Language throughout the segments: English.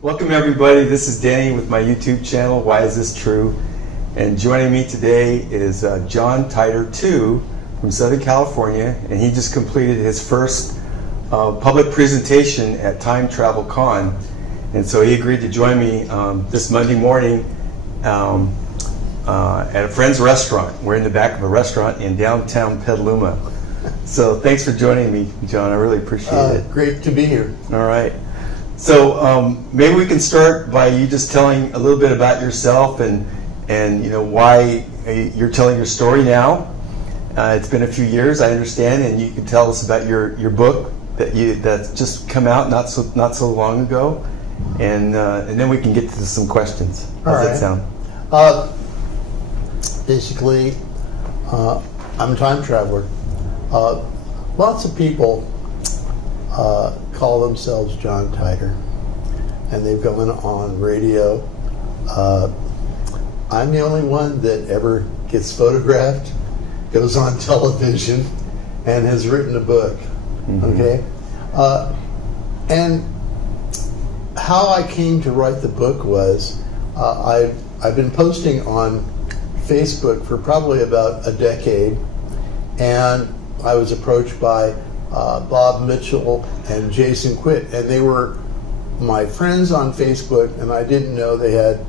Welcome everybody, this is Danny with my YouTube channel, Why Is This True? And joining me today is John Titor II from Southern California, and he just completed his first public presentation at Time Travel Con. And so he agreed to join me this Monday morning at a friend's restaurant. We're in the back of a restaurant in downtown Petaluma. So thanks for joining me, John, I really appreciate it. Great to be here. All right. So maybe we can start by you just telling a little bit about yourself and you know why you're telling your story now. It's been a few years, I understand, and you can tell us about your book that's just come out not so long ago, and then we can get to some questions. How's that sound? Basically, I'm a time traveler. Lots of people call themselves John Titor, and they've gone on radio. I'm the only one that ever gets photographed, goes on television, and has written a book. Mm-hmm. Okay, and how I came to write the book was I've been posting on Facebook for probably about a decade, and I was approached by Bob Mitchell and Jason Quitt, and they were my friends on Facebook, and I didn't know they had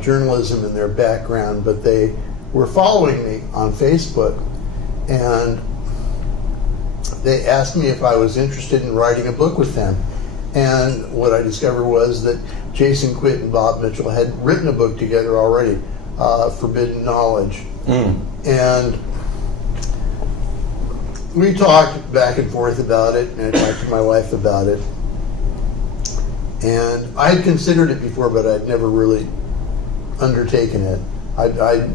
journalism in their background, but they were following me on Facebook, and they asked me if I was interested in writing a book with them. And what I discovered was that Jason Quitt and Bob Mitchell had written a book together already, Forbidden Knowledge. And we talked back and forth about it, and I talked to my wife about it. And I had considered it before, but I'd never really undertaken it. I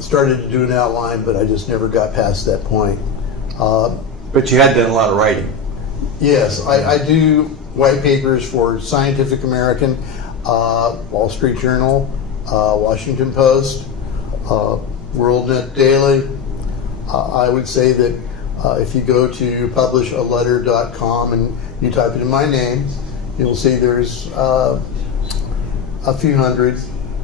started to do an outline, but I just never got past that point. But you had done a lot of writing. Yes, I do white papers for Scientific American, Wall Street Journal, Washington Post, WorldNet Daily. I would say that if you go to publishaletter.com and you type in my name, you'll see there's a few hundred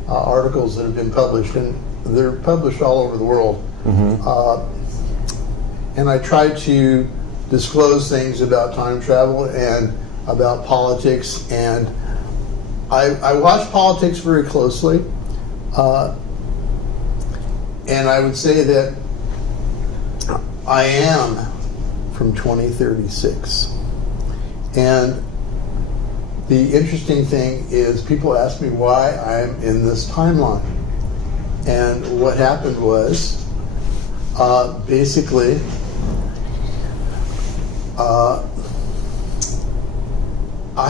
articles that have been published, and they're published all over the world. Mm-hmm. And I try to disclose things about time travel and about politics, and I watch politics very closely, and I would say that I am from 2036. And the interesting thing is people ask me why I'm in this timeline. And what happened was, basically, I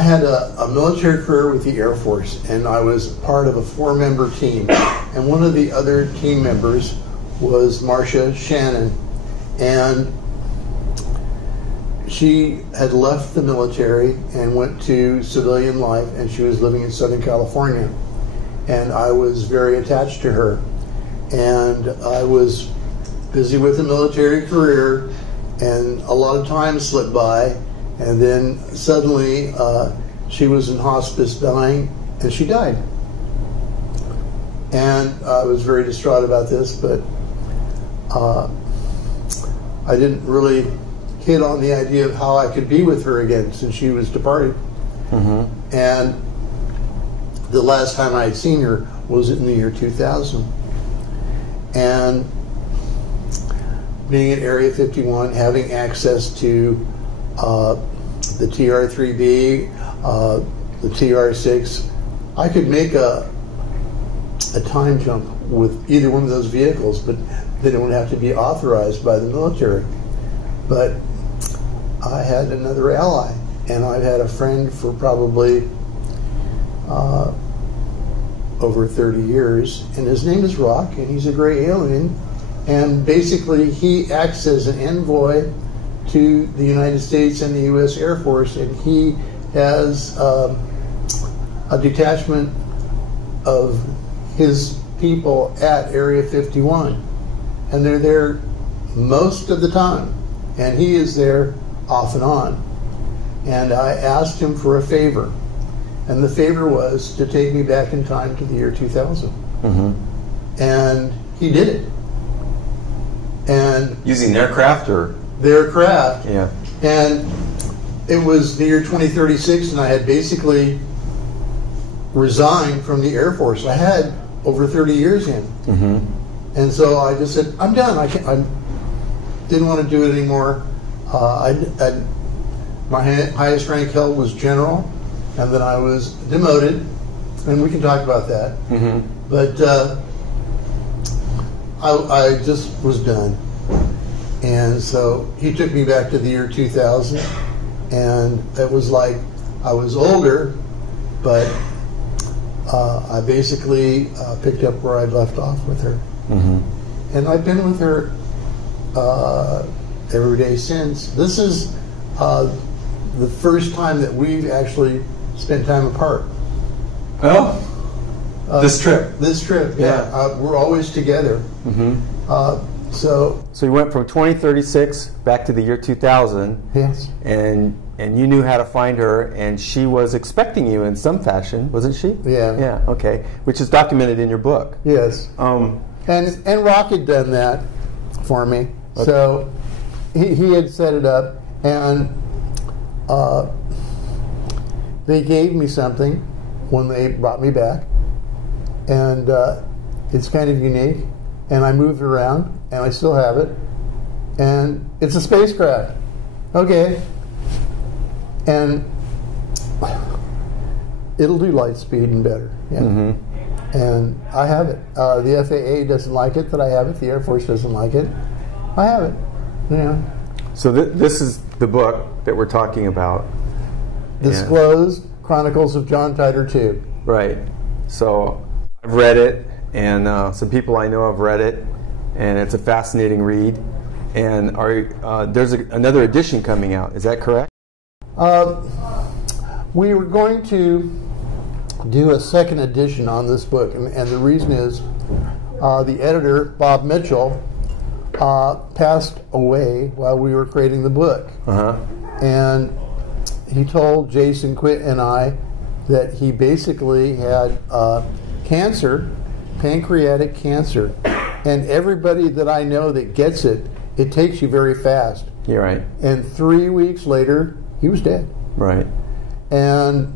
had a military career with the Air Force, and I was part of a 4-member team. And one of the other team members was Marcia Shannon. And she had left the military and went to civilian life, and she was living in Southern California. And I was very attached to her. And I was busy with a military career, and a lot of time slipped by, and then suddenly she was in hospice dying, and she died. And I was very distraught about this, but I didn't really hit on the idea of how I could be with her again since she was departed. Mm-hmm. And the last time I had seen her was in the year 2000. And being at Area 51, having access to the TR-3B, the TR-6, I could make a time jump with either one of those vehicles, but then it would have to be authorized by the military. But I had another ally, and I've had a friend for probably over 30 years, and his name is Rock, and he's a gray alien, and basically he acts as an envoy to the United States and the U.S. Air Force, and he has a detachment of his people at Area 51, and they're there most of the time, and he is there off and on. And I asked him for a favor. And the favor was to take me back in time to the year 2000. And he did it. And using their craft or their craft. Yeah. And it was the year 2036, and I had basically resigned from the Air Force. I had over 30 years in. And so I just said, I'm done. I didn't want to do it anymore. My highest rank held was general, and then I was demoted, and we can talk about that. But I just was done. And so he took me back to the year 2000, and it was like I was older, but I basically picked up where I'd left off with her. And I've been with her every day since. This is the first time that we've actually spent time apart. Oh, this trip. This trip, yeah. We're always together. So you went from 2036 back to the year 2000. Yes. And you knew how to find her, and she was expecting you in some fashion, wasn't she? Yeah. Yeah. Okay. Which is documented in your book. Yes. And Rock had done that for me. Okay. So he had set it up, and they gave me something when they brought me back, and it's kind of unique. And I moved around, and I still have it, and it's a spacecraft. Okay. And it'll do light speed and better. Yeah. And I have it. The FAA doesn't like it that I have it. The Air Force doesn't like it. I have it. Yeah. So this is the book that we're talking about. Disclosed, Chronicles of John Titor II. Right. So I've read it, and some people I know have read it, and it's a fascinating read. And there's another edition coming out. Is that correct? We were going to do a second edition on this book, and the reason is the editor, Bob Mitchell, passed away while we were creating the book. And he told Jason Quitt and I that he basically had cancer, pancreatic cancer, and everybody that I know that gets it, it takes you very fast. You're right. And 3 weeks later, he was dead. Right. And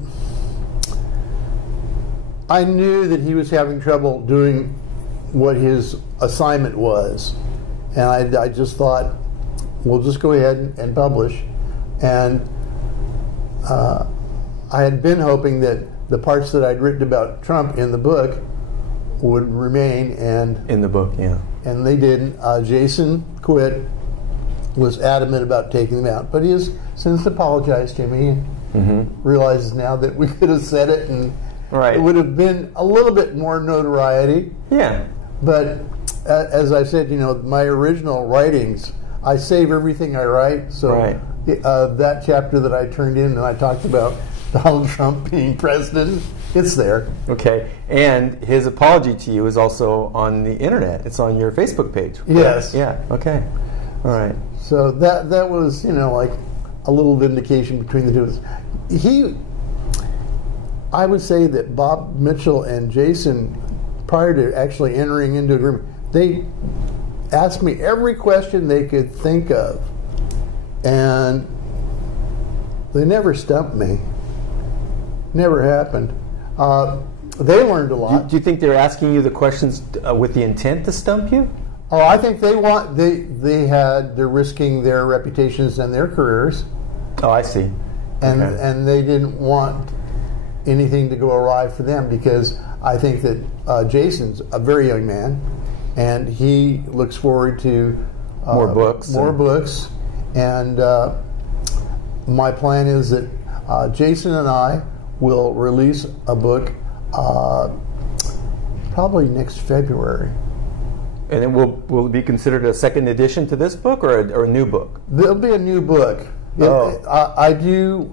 I knew that he was having trouble doing what his assignment was. And I just thought, we'll just go ahead and publish. And I had been hoping that the parts that I'd written about Trump in the book would remain. And in the book, yeah. And they didn't. Jason Quitt was adamant about taking them out. But he has since apologized to me and realizes now that we could have said it, and it would have been a little bit more notoriety. Yeah. But as I said, my original writings, I save everything I write. So that chapter that I turned in and I talked about Donald Trump being president, it's there. Okay. And his apology to you is also on the internet. It's on your Facebook page. Yes. Yeah. Okay. All right. So that was, like a little vindication between the two of us. I would say that Bob Mitchell and Jason, prior to actually entering into agreement, they asked me every question they could think of, and they never stumped me. Never happened. They learned a lot. Do you think they're asking you the questions with the intent to stump you? Oh, I think they're risking their reputations and their careers. Oh, I see. And they didn't want anything to go awry for them, because I think that Jason's a very young man, and he looks forward to more books. And my plan is that Jason and I will release a book probably next February. And then will it be considered a second edition to this book, or a new book? There'll be a new book. I do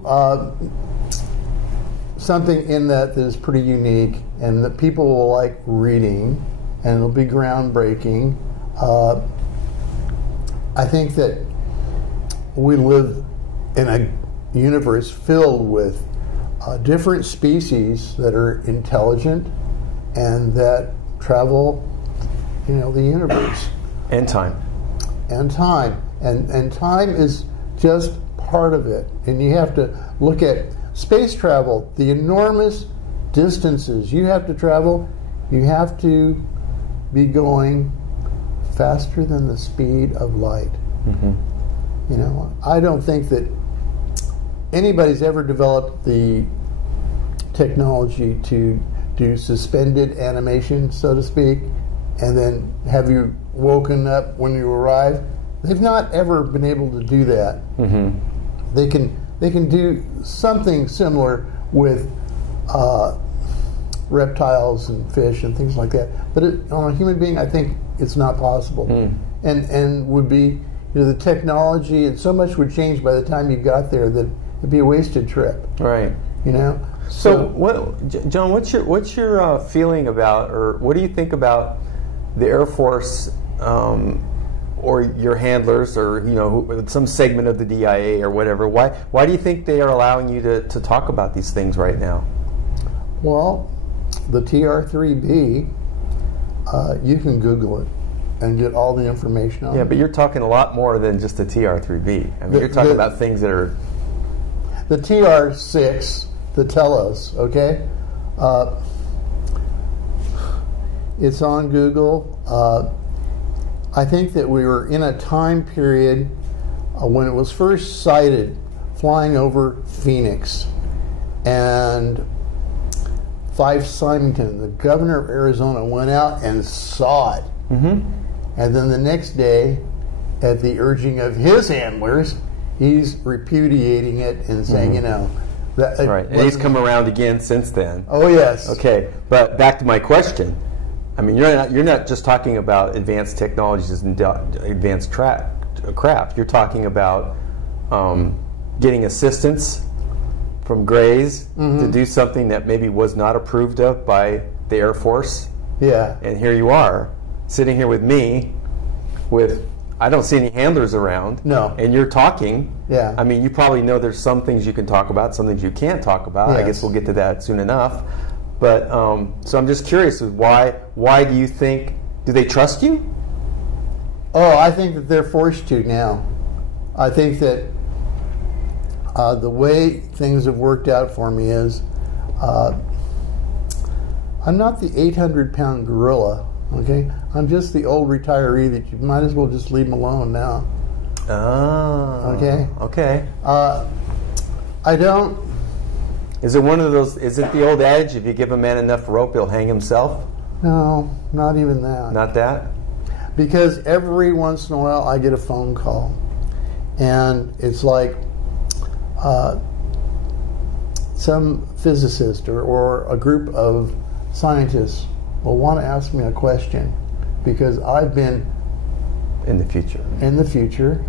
something in that is pretty unique, and that people will like reading, and it'll be groundbreaking. I think that we live in a universe filled with different species that are intelligent and that travel, the universe. And time. And time. And time is just part of it. And you have to look at space travel, the enormous distances you have to travel. You have to be going faster than the speed of light. I don't think that anybody's ever developed the technology to do suspended animation, so to speak, and then have you woken up when you arrive. They've not ever been able to do that. They can do something similar with reptiles and fish and things like that, but on a human being, I think it's not possible. And would be, the technology, and so much would change by the time you got there that it'd be a wasted trip. Right. So John, what's your feeling about, or what do you think about the Air Force, or your handlers, or some segment of the DIA or whatever? Why do you think they are allowing you to talk about these things right now? Well, the TR-3B, you can Google it and get all the information on it. Yeah, but you're talking a lot more than just the TR-3B. I mean, you're talking about things that are... The TR-6, the Telos, okay? It's on Google. I think that we were in a time period when it was first sighted flying over Phoenix. And Fife Symington, the governor of Arizona, went out and saw it. And then the next day, at the urging of his handlers, he's repudiating it and saying, that right. And he's come around again since then. Oh yes. Okay, but back to my question. I mean, you're not just talking about advanced technologies and advanced craft. You're talking about getting assistance from Grays to do something that maybe was not approved of by the Air Force. Yeah. And here you are, sitting here with me, I don't see any handlers around. No. And you're talking. Yeah. I mean, you probably know there's some things you can talk about, some things you can't talk about. Yes. I guess we'll get to that soon enough. But so I'm just curious, why do you think, do they trust you? Oh, I think that they're forced to now. I think that the way things have worked out for me is I'm not the 800-pound gorilla, okay? I'm just the old retiree that you might as well just leave him alone now. Oh. Okay? Okay. I don't... Is it one of those, is it the old adage, if you give a man enough rope, he'll hang himself? No, not even that. Not that? Because every once in a while I get a phone call. And it's like some physicist or a group of scientists will want to ask me a question because I've been in the future,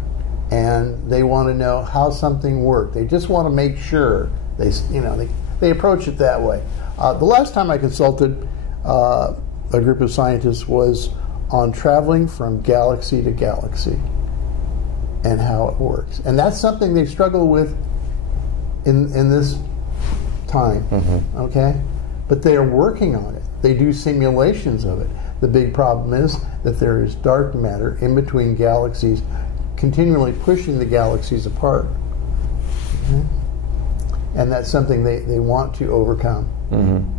and they want to know how something worked. They just want to make sure. They approach it that way. The last time I consulted a group of scientists was on traveling from galaxy to galaxy and how it works. And that's something they struggle with in this time, okay? But they are working on it. They do simulations of it. The big problem is that there is dark matter in between galaxies, continually pushing the galaxies apart. Okay? And that's something they want to overcome.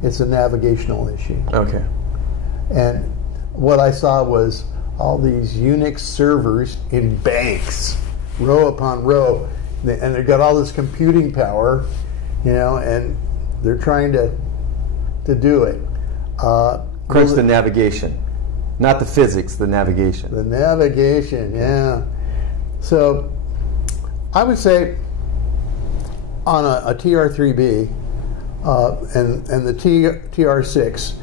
It's a navigational issue. Okay. And what I saw was all these Unix servers in banks, row upon row, and they've got all this computing power, and they're trying to do it. Crunch the navigation, not the physics, the navigation. The navigation, yeah. So I would say on a TR-3B and the TR-6,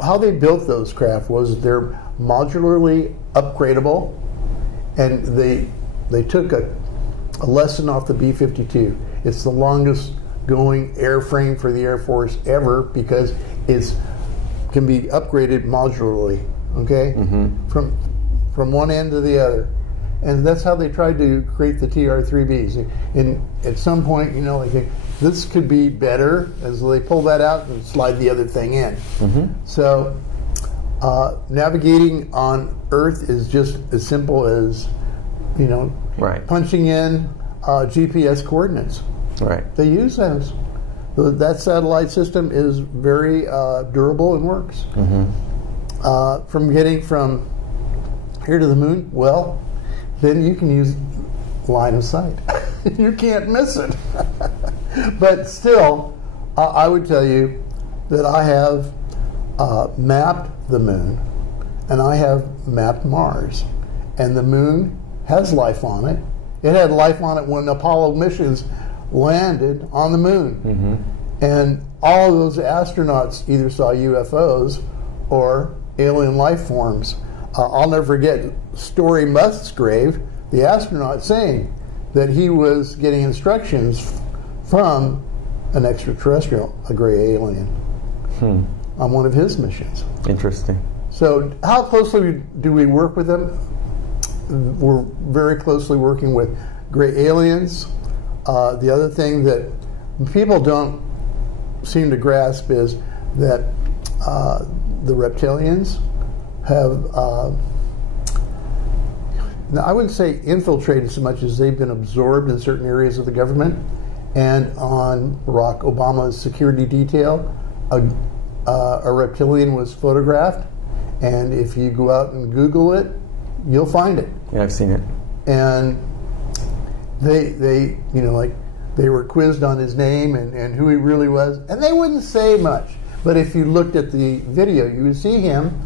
how they built those craft was they're modularly upgradable, and they took a lesson off the B-52. It's the longest going airframe for the Air Force ever because it can be upgraded modularly, okay, from one end to the other. And that's how they tried to create the TR-3Bs. And at some point, like this could be better, and so they pull that out and slide the other thing in. So navigating on Earth is just as simple as, you know, punching in GPS coordinates. They use those. That satellite system is very durable and works. From getting from here to the moon, well, then you can use line of sight. You can't miss it. But still, I would tell you that I have mapped the moon, and I have mapped Mars. And the moon has life on it. It had life on it when Apollo missions landed on the moon. And all of those astronauts either saw UFOs or alien life forms. I'll never forget Story Musgrave, the astronaut, saying that he was getting instructions from an extraterrestrial, a gray alien, on one of his missions. Interesting. So how closely do we work with them? We're very closely working with gray aliens. The other thing that people don't seem to grasp is that the reptilians have, now I wouldn't say infiltrated so much as they've been absorbed in certain areas of the government. And on Barack Obama's security detail, a reptilian was photographed. And if you go out and Google it, you'll find it. Yeah, I've seen it. And they you know, like, they were quizzed on his name and who he really was, and they wouldn't say much. But if you looked at the video, you would see him.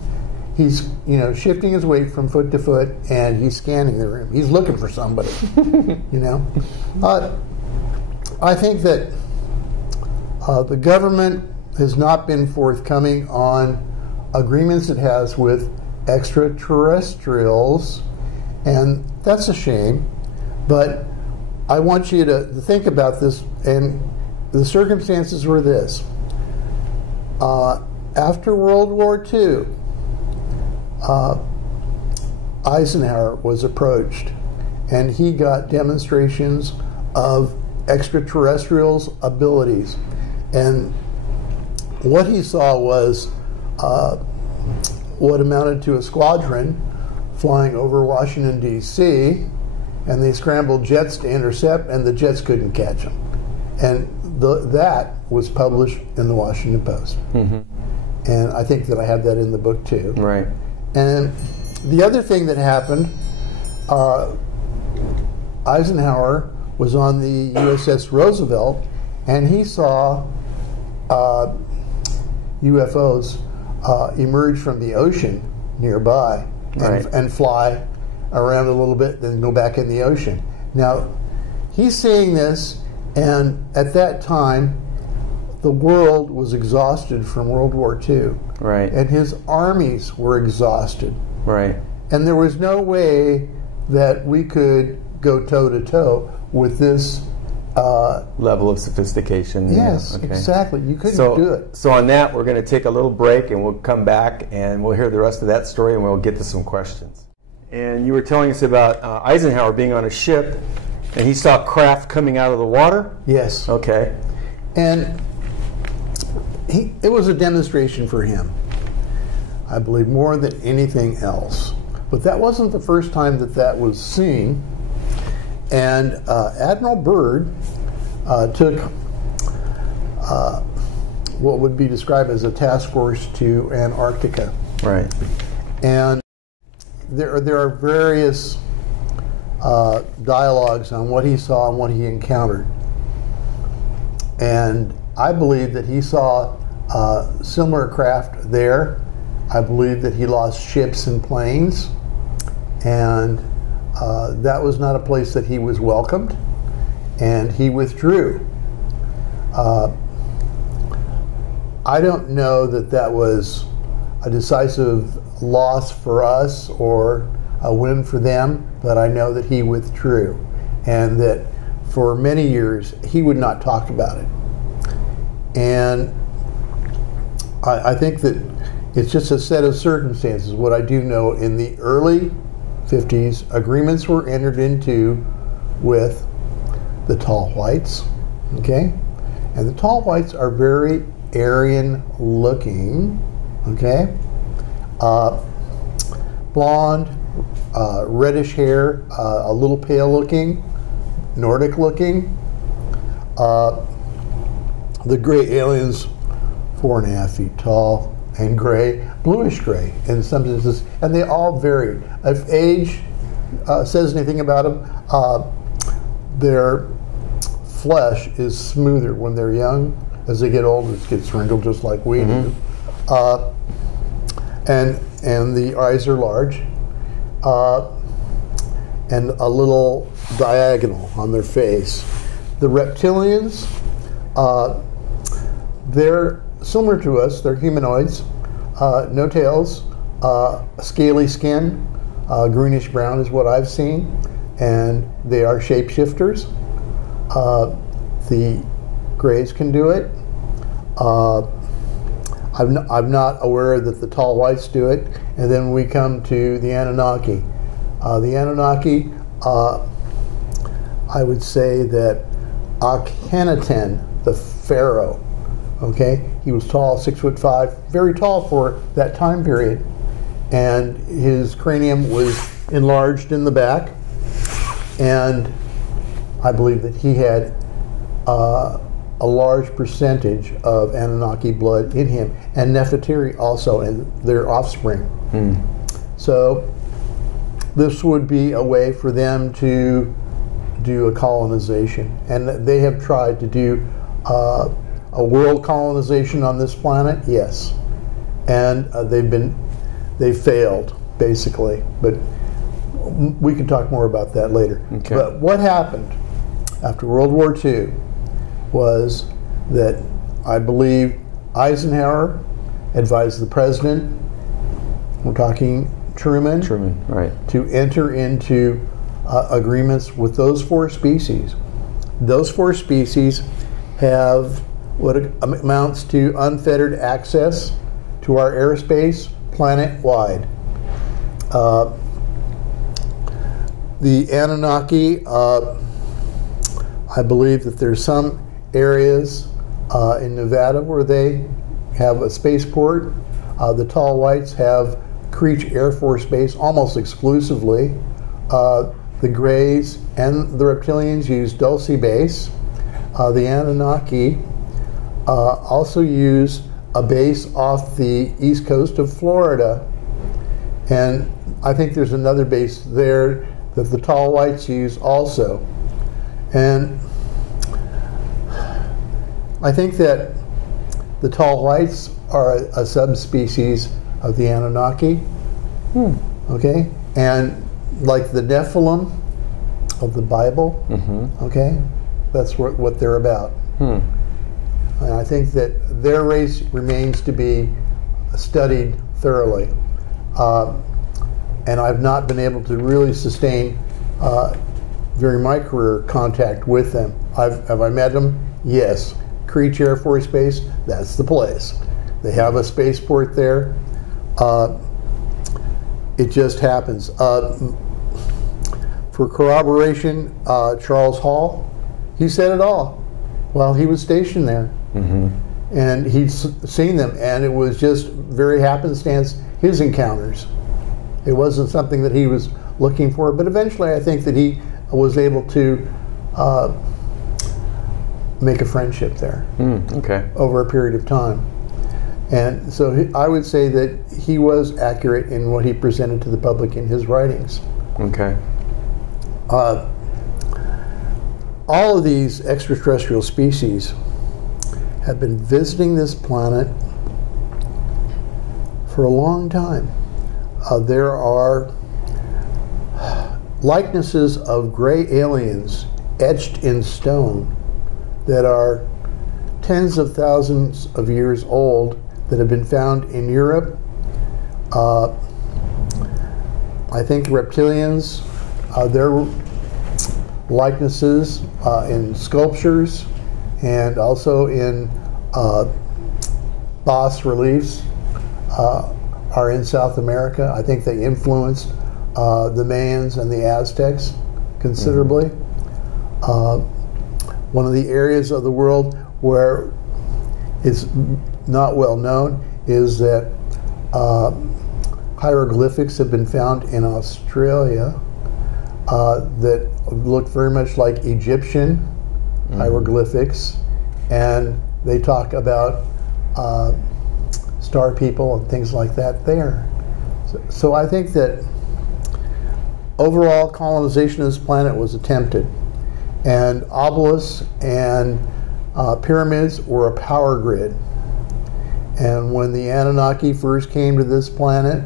He's, you know, shifting his weight from foot to foot, and he's scanning the room. He's looking for somebody. You know, I think that the government has not been forthcoming on agreements it has with extraterrestrials, and that's a shame. But I want you to think about this, and the circumstances were this. After World War II, Eisenhower was approached, and he got demonstrations of extraterrestrials' abilities. And what he saw was what amounted to a squadron flying over Washington, D.C., and they scrambled jets to intercept, and the jets couldn't catch them. And that was published in the Washington Post. And I think that I have that in the book too. Right. And the other thing that happened, Eisenhower was on the USS Roosevelt, and he saw UFOs emerge from the ocean nearby and fly around a little bit, then go back in the ocean. Now, he's seeing this, and at that time, the world was exhausted from World War II. Right. And his armies were exhausted. Right. And there was no way that we could go toe-to-toe with this level of sophistication. Yes, exactly. You couldn't do it. So on that, we're going to take a little break, and we'll come back, and we'll hear the rest of that story, and we'll get to some questions. And you were telling us about Eisenhower being on a ship, and he saw craft coming out of the water? Yes. Okay. And it was a demonstration for him, I believe, more than anything else. But that wasn't the first time that was seen. And Admiral Byrd took what would be described as a task force to Antarctica. Right. And there are various dialogues on what he saw and what he encountered. And I believe that he saw similar craft there. I believe that he lost ships and planes, and that was not a place that he was welcomed, and he withdrew. I don't know that was a decisive loss for us or a win for them, but I know that he withdrew, and that for many years he would not talk about it. And I think that it's just a set of circumstances. What I do know, in the early 50s, agreements were entered into with the tall whites, okay? And the tall whites are very Aryan looking, okay? Blonde, reddish hair, a little pale looking, Nordic looking. The gray aliens, 4.5 feet tall and gray, bluish gray in some instances, and they all varied. If age says anything about them, their flesh is smoother when they're young. As they get older, it gets wrinkled just like we do. And the eyes are large, and a little diagonal on their face. The reptilians, they're similar to us. They're humanoids, no tails, scaly skin, greenish brown is what I've seen, and they are shapeshifters. The grays can do it. I'm not aware that the tall whites do it. And then we come to the Anunnaki. The Anunnaki, I would say that Akhenaten, the pharaoh, okay, he was tall, 6'5", very tall for that time period, and his cranium was enlarged in the back, and I believe that he had a large percentage of Anunnaki blood in him, and Nefertiti also, and their offspring. So this would be a way for them to do a colonization, and they have tried to do a world colonization on this planet, yes, and they failed basically, but we can talk more about that later. Okay. But what happened after World War II was that I believe Eisenhower advised the president, we're talking Truman, right, to enter into agreements with those 4 species. Those 4 species have what amounts to unfettered access to our airspace planet-wide. The Anunnaki, I believe that there's some areas in Nevada where they have a spaceport. The tall whites have Creech Air Force Base almost exclusively. The Greys and the Reptilians use Dulce Base. The Anunnaki also use a base off the east coast of Florida. And I think there's another base there that the tall whites use also. And I think that the tall whites are a subspecies of the Anunnaki. Okay? And like the Nephilim of the Bible, okay? That's what they're about. And I think that their race remains to be studied thoroughly. And I've not been able to really sustain, during my career, contact with them. Have I met them? Yes. Creech Air Force Base, that's the place. They have a spaceport there. It just happens. For corroboration, Charles Hall, he said it all while he was stationed there. And he'd seen them, and it was just very happenstance, his encounters. It wasn't something that he was looking for, but eventually I think that he was able to make a friendship there over a period of time. And so I would say that he was accurate in what he presented to the public in his writings. Okay. All of these extraterrestrial species have been visiting this planet for a long time. There are likenesses of gray aliens etched in stone that are tens of thousands of years old that have been found in Europe. I think reptilians, their likenesses in sculptures and also in bas reliefs are in South America. I think they influenced the Mayans and the Aztecs considerably. One of the areas of the world where it's not well known is that hieroglyphics have been found in Australia that look very much like Egyptian hieroglyphics, and they talk about star people and things like that there. So I think that overall colonization of this planet was attempted, and obelisks and pyramids were a power grid. And when the Anunnaki first came to this planet,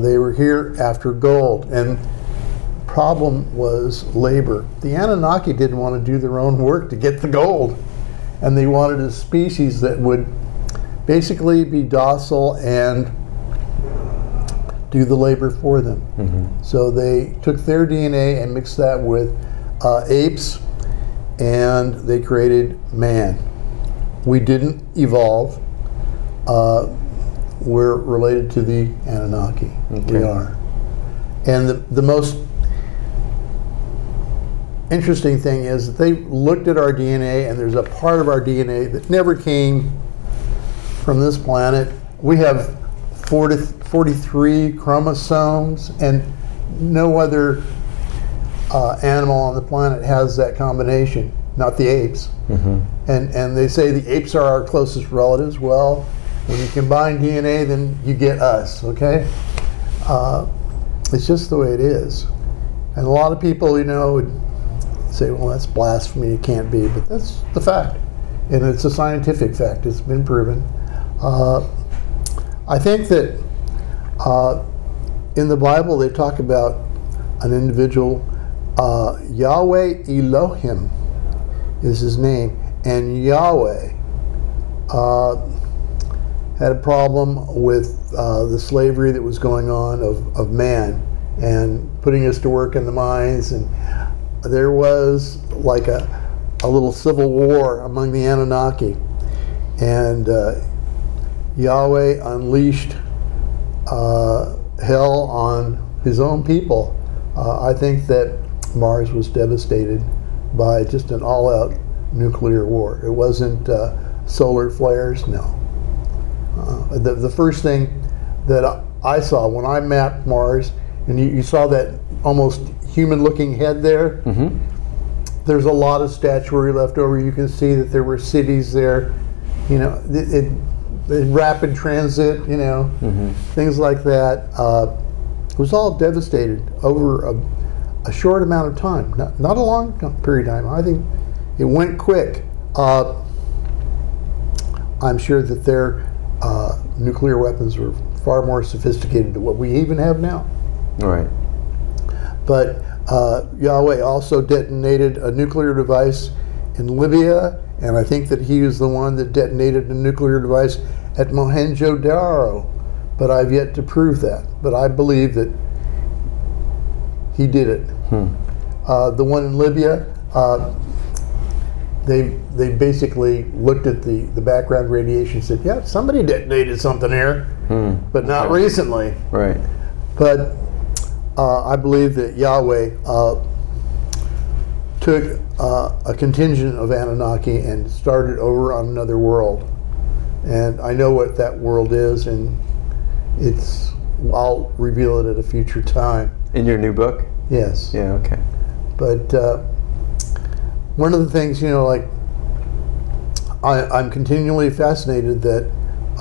they were here after gold, and problem was labor. The Anunnaki didn't want to do their own work to get the gold, and they wanted a species that would basically be docile and do the labor for them. So they took their DNA and mixed that with apes, and they created man. We didn't evolve. We're related to the Anunnaki. Okay. We are. And the most interesting thing is that they looked at our DNA, and there's a part of our DNA that never came from this planet. We have 43 chromosomes, and no other animal on the planet has that combination, not the apes. And they say the apes are our closest relatives. Well, when you combine DNA, then you get us, okay? It's just the way it is. And a lot of people, you know, would say, well, that's blasphemy, it can't be, but that's the fact. And it's a scientific fact, it's been proven. I think that in the Bible they talk about an individual, Yahweh Elohim is his name, and Yahweh had a problem with the slavery that was going on of man and putting us to work in the mines, and there was like a little civil war among the Anunnaki, and Yahweh unleashed hell on his own people. I think that Mars was devastated by just an all-out nuclear war. It wasn't solar flares, no. The first thing that I saw when I mapped Mars, and you saw that almost human-looking head there, there's a lot of statuary left over. You can see that there were cities there, you know, rapid transit, you know, things like that. It was all devastated over a short amount of time, not a long period of time. I think it went quick. I'm sure that their nuclear weapons were far more sophisticated than what we even have now. Right. But Yahweh also detonated a nuclear device in Libya, and I think that he was the one that detonated a nuclear device at Mohenjo-Daro, but I've yet to prove that. But I believe that he did it. The one in Libya, they basically looked at the background radiation and said, yeah, somebody detonated something here, but not recently. Right. But I believe that Yahweh took a contingent of Anunnaki and started over on another world. And I know what that world is, and I'll reveal it at a future time. In your new book? Yes. Yeah, okay. But one of the things, you know, like, I'm continually fascinated that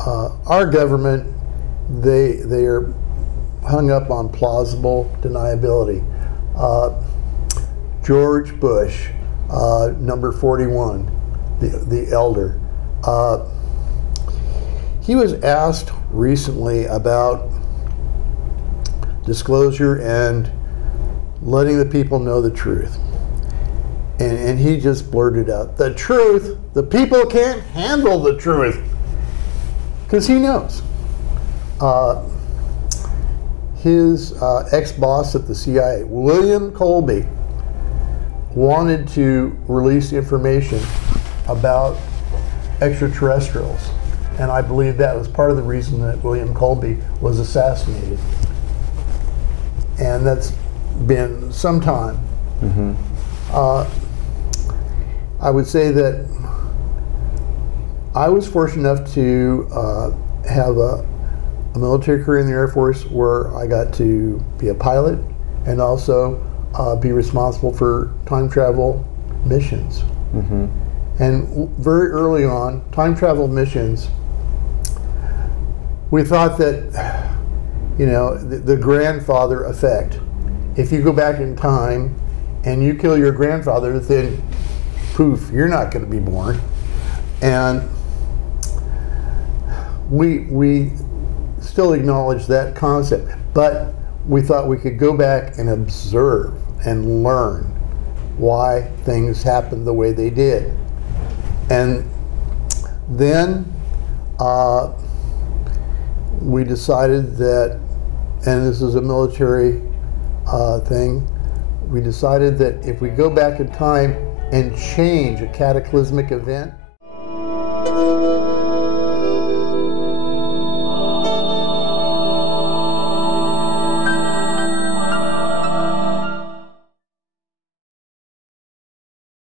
our government, they are hung up on plausible deniability. George Bush, number 41, the elder, he was asked recently about disclosure and letting the people know the truth. And he just blurted out, the truth, the people can't handle the truth. Because he knows. His ex-boss at the CIA, William Colby, wanted to release information about extraterrestrials. And I believe that was part of the reason that William Colby was assassinated. And that's been some time. I would say that I was fortunate enough to have a military career in the Air Force where I got to be a pilot and also be responsible for time travel missions. Mm-hmm. And very early on, time travel missions, we thought that, you know, the grandfather effect. If you go back in time and you kill your grandfather, then poof, you're not going to be born. And we still acknowledge that concept, but we thought we could go back and observe and learn why things happened the way they did. And then we decided that, and this is a military thing, we decided that if we go back in time and change a cataclysmic event,